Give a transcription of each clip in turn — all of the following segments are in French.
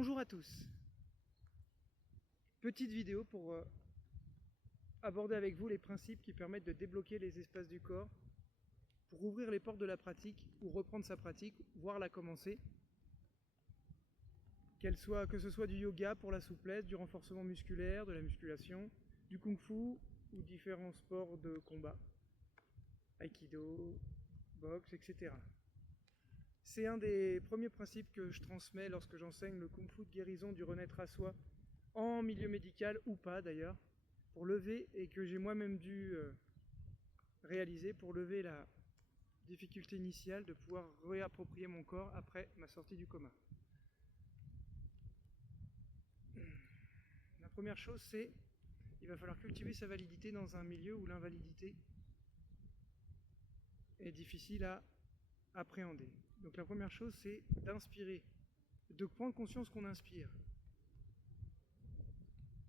Bonjour à tous. Petite vidéo pour aborder avec vous les principes qui permettent de débloquer les espaces du corps pour ouvrir les portes de la pratique ou reprendre sa pratique, voire la commencer. Que ce soit du yoga pour la souplesse, du renforcement musculaire, de la musculation, du kung-fu ou différents sports de combat, aikido, boxe, etc. C'est un des premiers principes que je transmets lorsque j'enseigne le kung-fu de guérison du renaître à soi, en milieu médical ou pas d'ailleurs, pour lever, et que j'ai moi-même dû réaliser pour lever la difficulté initiale de pouvoir réapproprier mon corps après ma sortie du coma. La première chose, c'est il va falloir cultiver sa validité dans un milieu où l'invalidité est difficile à appréhender. Donc la première chose, c'est d'inspirer, de prendre conscience qu'on inspire.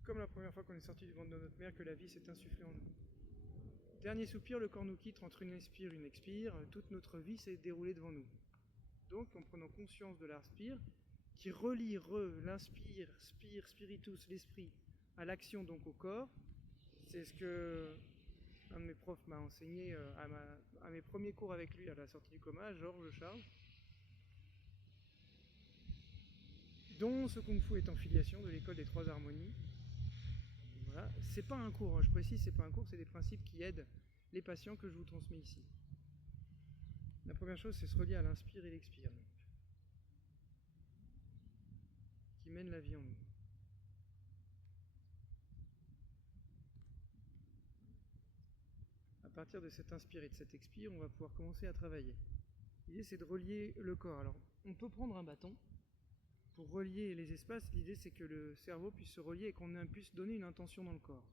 Comme la première fois qu'on est sorti du ventre de notre mère, que la vie s'est insufflée en nous. Dernier soupir, le corps nous quitte entre une inspire et une expire, toute notre vie s'est déroulée devant nous. Donc, en prenant conscience de l'inspire, qui relie l'inspire, spire, spiritus, l'esprit, à l'action, donc au corps, c'est ce que un de mes profs m'a enseigné à mes premiers cours avec lui à la sortie du coma, Georges Charles, dont ce kung-fu est en filiation de l'école des trois harmonies. Voilà. C'est pas un cours, je précise, c'est pas un cours, c'est des principes qui aident les patients que je vous transmets ici. La première chose, c'est se relier à l'inspire et l'expire, qui mène la vie en nous. À partir de cet inspire et de cet expire, on va pouvoir commencer à travailler. L'idée, c'est de relier le corps. Alors, on peut prendre un bâton pour relier les espaces. L'idée, c'est que le cerveau puisse se relier et qu'on puisse donner une intention dans le corps.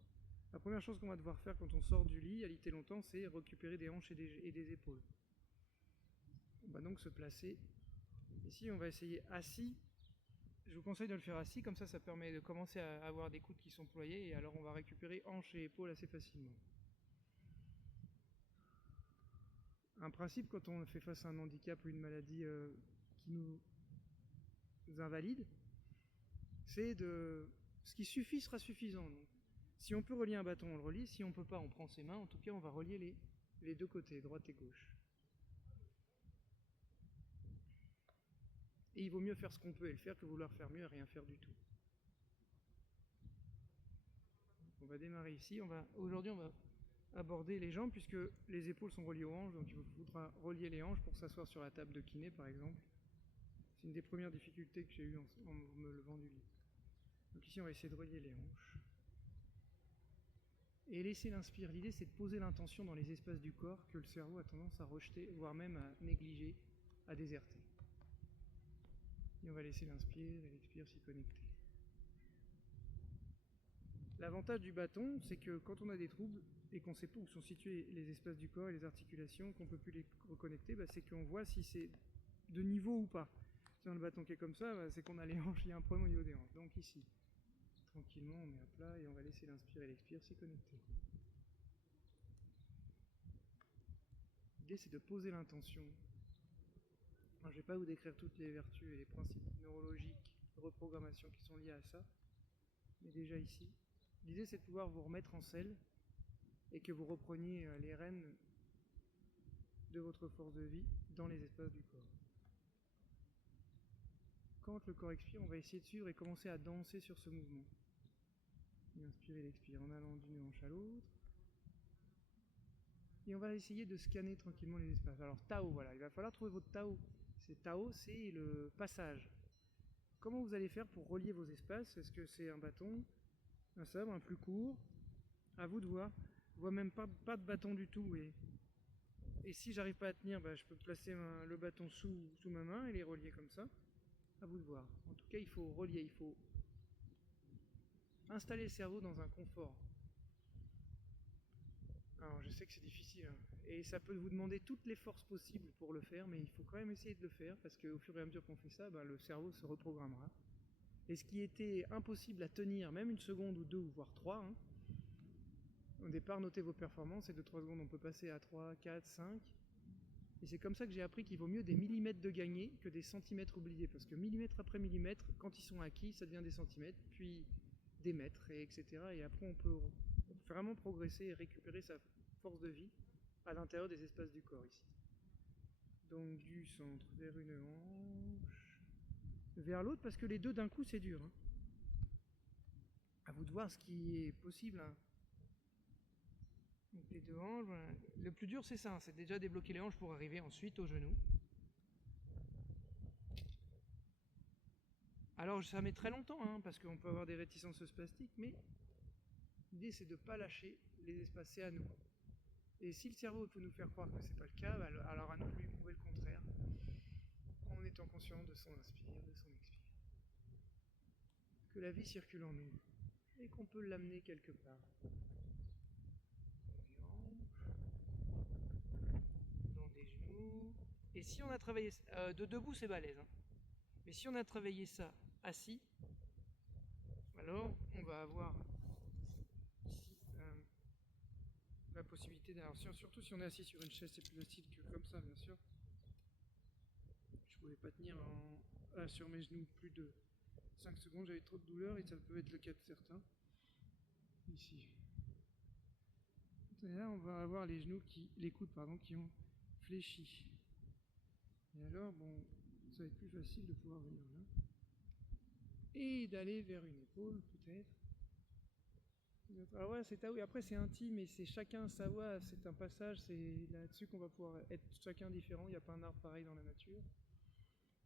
La première chose qu'on va devoir faire quand on sort du lit, alité longtemps, c'est récupérer des hanches et des épaules. On va donc se placer. Ici, on va essayer assis. Je vous conseille de le faire assis, comme ça permet de commencer à avoir des coudes qui sont ployés, et alors on va récupérer hanches et épaules assez facilement. Un principe quand on fait face à un handicap ou une maladie qui nous invalide, c'est de... Ce qui suffit sera suffisant. Donc, si on peut relier un bâton, on le relie. Si on ne peut pas, on prend ses mains. En tout cas, on va relier les deux côtés, droite et gauche. Et il vaut mieux faire ce qu'on peut et le faire que vouloir faire mieux et rien faire du tout. On va démarrer ici. Aujourd'hui, on va aborder les jambes puisque les épaules sont reliées aux hanches. Donc il faudra relier les hanches pour s'asseoir sur la table de kiné, par exemple. C'est une des premières difficultés que j'ai eues en me levant du lit. Donc ici, on va essayer de relier les hanches. Et laisser l'inspire. L'idée, c'est de poser l'intention dans les espaces du corps que le cerveau a tendance à rejeter, voire même à négliger, à déserter. Et on va laisser l'inspire et l'expire s'y connecter. L'avantage du bâton, c'est que quand on a des troubles et qu'on ne sait pas où sont situés les espaces du corps et les articulations, qu'on ne peut plus les reconnecter, c'est qu'on voit si c'est de niveau ou pas. Si on a le bâton qui est comme ça, c'est qu'on a les hanches, il y a un problème au niveau des hanches. Donc ici, tranquillement, on met à plat et on va laisser l'inspire et l'expire s'y connecter. L'idée, c'est de poser l'intention. Je ne vais pas vous décrire toutes les vertus et les principes neurologiques de reprogrammation qui sont liés à ça, mais déjà ici, l'idée, c'est de pouvoir vous remettre en selle et que vous repreniez les rênes de votre force de vie dans les espaces du corps. Quand le corps expire, on va essayer de suivre et commencer à danser sur ce mouvement. Inspire et l'expire en allant d'une hanche à l'autre. Et on va essayer de scanner tranquillement les espaces. Alors Tao, voilà, il va falloir trouver votre Tao. Tao, c'est le passage. Comment vous allez faire pour relier vos espaces? Est-ce que c'est un bâton, un sabre, un plus court? À vous de voir. Je vois même pas de bâton du tout. Et si j'arrive pas à tenir, je peux placer le bâton sous ma main et les relier comme ça. À vous de voir. En tout cas, il faut relier, il faut installer le cerveau dans un confort. Alors, je sais que c'est difficile, et ça peut vous demander toutes les forces possibles pour le faire, mais il faut quand même essayer de le faire, parce qu'au fur et à mesure qu'on fait ça, le cerveau se reprogrammera. Et ce qui était impossible à tenir, même une seconde ou deux, voire trois, au départ, notez vos performances, et de 3 secondes, on peut passer à 3, 4, 5. Et c'est comme ça que j'ai appris qu'il vaut mieux des millimètres de gagnés que des centimètres oubliés, parce que millimètre après millimètre, quand ils sont acquis, ça devient des centimètres, puis des mètres, et etc. Et après on peut vraiment progresser et récupérer sa force de vie à l'intérieur des espaces du corps ici. Donc du centre vers une hanche, vers l'autre, parce que les deux d'un coup c'est dur. Hein. À vous de voir ce qui est possible. Hein. Donc les deux hanches, voilà. Le plus dur c'est ça, hein, c'est déjà débloquer les hanches pour arriver ensuite au genou. Alors ça met très longtemps, hein, parce qu'on peut avoir des réticences spastiques, mais l'idée c'est de ne pas lâcher les espaces, c'est à nous. Et si le cerveau peut nous faire croire que c'est pas le cas, alors à nous de lui prouver le contraire, en étant conscient de son inspire, de son expire. Que la vie circule en nous, et qu'on peut l'amener quelque part. Dans des genoux. Et si on a travaillé de debout, c'est balèze. Hein. Mais si on a travaillé ça assis, alors on va avoir ici la possibilité d'avoir, surtout si on est assis sur une chaise, c'est plus facile que comme ça, bien sûr. Je pouvais pas tenir sur mes genoux plus de 5 secondes, j'avais trop de douleur et ça peut être le cas de certains. Ici. Et là, on va avoir les genoux les coudes qui ont fléchi. Et alors, bon, ça va être plus facile de pouvoir venir là. Et d'aller vers une épaule, peut-être. Ah ouais, c'est oui. Après, c'est intime et c'est chacun sa voie. C'est un passage, c'est là-dessus qu'on va pouvoir être chacun différent. Il n'y a pas un arbre pareil dans la nature.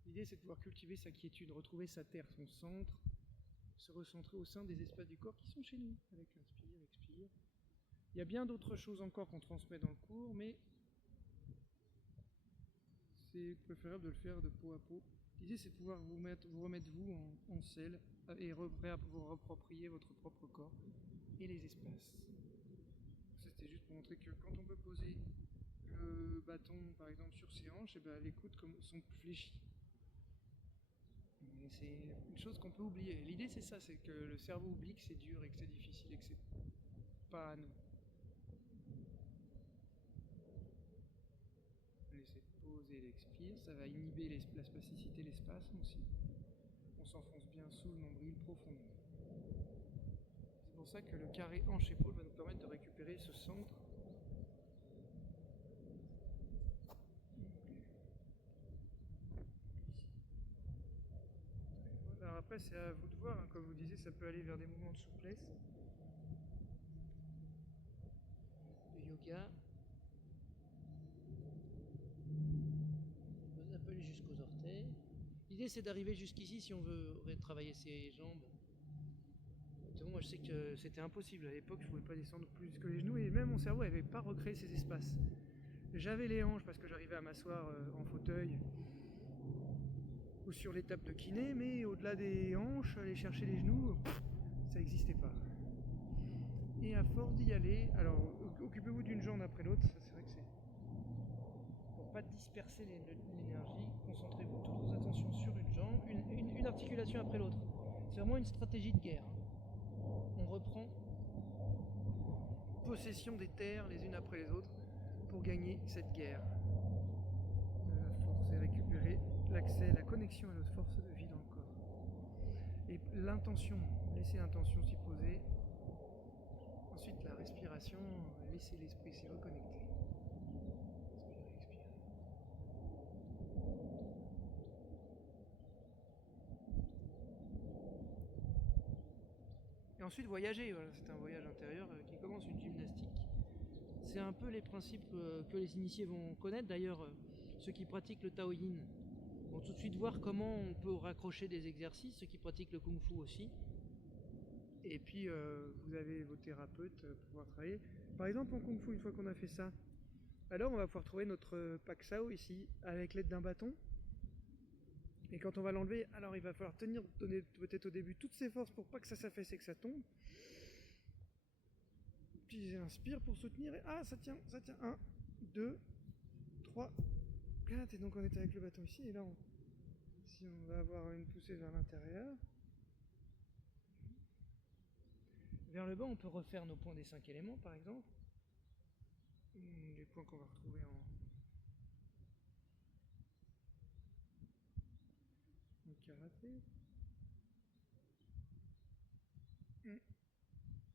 L'idée, c'est de pouvoir cultiver sa quiétude, retrouver sa terre, son centre, se recentrer au sein des espaces du corps qui sont chez nous, avec inspire, expire. Il y a bien d'autres choses encore qu'on transmet dans le cours, mais c'est préférable de le faire de peau à peau. L'idée, c'est de pouvoir vous remettre vous en selle et vous reapproprier votre propre corps et les espaces. C'était juste pour montrer que quand on peut poser le bâton, par exemple, sur ses hanches, et ben, les coudes sont fléchis. Et c'est une chose qu'on peut oublier. L'idée, c'est ça, c'est que le cerveau oublie que c'est dur et que c'est difficile et que c'est pas à nous. Laissez poser l'expire, ça va inhiber la spasticité, l'espace aussi. On s'enfonce bien sous le nombril profondément. C'est pour ça que le carré hanche-épaule va nous permettre de récupérer ce centre. Alors après, c'est à vous de voir, hein. Comme vous disiez, ça peut aller vers des mouvements de souplesse. De yoga. On peut aller jusqu'aux orteils. L'idée, c'est d'arriver jusqu'ici si on veut travailler ses jambes. Moi, je sais que c'était impossible. À l'époque, je ne pouvais pas descendre plus que les genoux et même mon cerveau n'avait pas recréé ces espaces. J'avais les hanches parce que j'arrivais à m'asseoir en fauteuil ou sur les tables de kiné, mais au-delà des hanches, aller chercher les genoux, ça n'existait pas. Et à force d'y aller, alors occupez-vous d'une jambe après l'autre, ça c'est vrai que c'est pour pas disperser l'énergie, concentrez-vous toutes vos attentions sur une jambe, une articulation après l'autre. C'est vraiment une stratégie de guerre. On reprend possession des terres les unes après les autres pour gagner cette guerre. La force et récupérer l'accès, la connexion à notre force de vie dans le corps. Et l'intention, laissez l'intention s'y poser. Ensuite la respiration, laissez l'esprit s'y reconnecter. Et ensuite voyager, voilà, c'est un voyage intérieur qui commence une gymnastique. C'est un peu les principes que les initiés vont connaître. D'ailleurs, ceux qui pratiquent le Taoyin vont tout de suite voir comment on peut raccrocher des exercices, ceux qui pratiquent le Kung Fu aussi. Et puis vous avez vos thérapeutes pour pouvoir travailler. Par exemple en Kung Fu, une fois qu'on a fait ça, alors on va pouvoir trouver notre Pak Sao ici avec l'aide d'un bâton. Et quand on va l'enlever, alors il va falloir donner peut-être au début toutes ses forces pour pas que ça s'affaisse et que ça tombe. Puis j'inspire pour soutenir et ça tient. 1, 2, 3, 4. Et donc on est avec le bâton ici et là si on va avoir une poussée vers l'intérieur. Vers le bas, on peut refaire nos points des 5 éléments par exemple. Les points qu'on va retrouver qui a raté.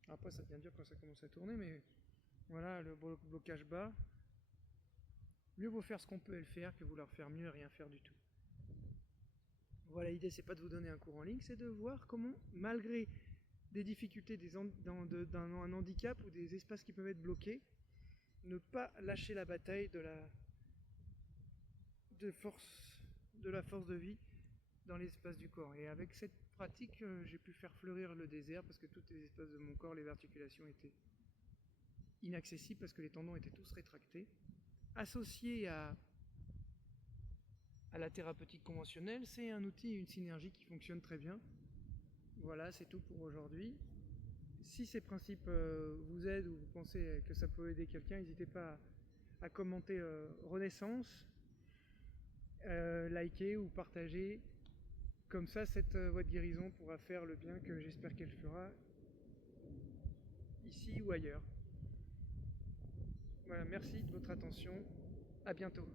Après ça devient dur quand ça commence à tourner, mais voilà, le blocage bas. Mieux vaut faire ce qu'on peut et le faire que vouloir faire mieux et rien faire du tout. Voilà, l'idée c'est pas de vous donner un cours en ligne, c'est de voir comment, malgré des difficultés, un handicap ou des espaces qui peuvent être bloqués, ne pas lâcher la bataille de la force de vie dans l'espace du corps. Et avec cette pratique, j'ai pu faire fleurir le désert parce que tous les espaces de mon corps, les articulations étaient inaccessibles parce que les tendons étaient tous rétractés. Associé à la thérapeutique conventionnelle, c'est un outil et une synergie qui fonctionne très bien. Voilà, c'est tout pour aujourd'hui. Si ces principes vous aident ou vous pensez que ça peut aider quelqu'un, n'hésitez pas à commenter Renaissance, liker ou partager. Comme ça, cette voie de guérison pourra faire le bien que j'espère qu'elle fera ici ou ailleurs. Voilà, merci de votre attention. À bientôt.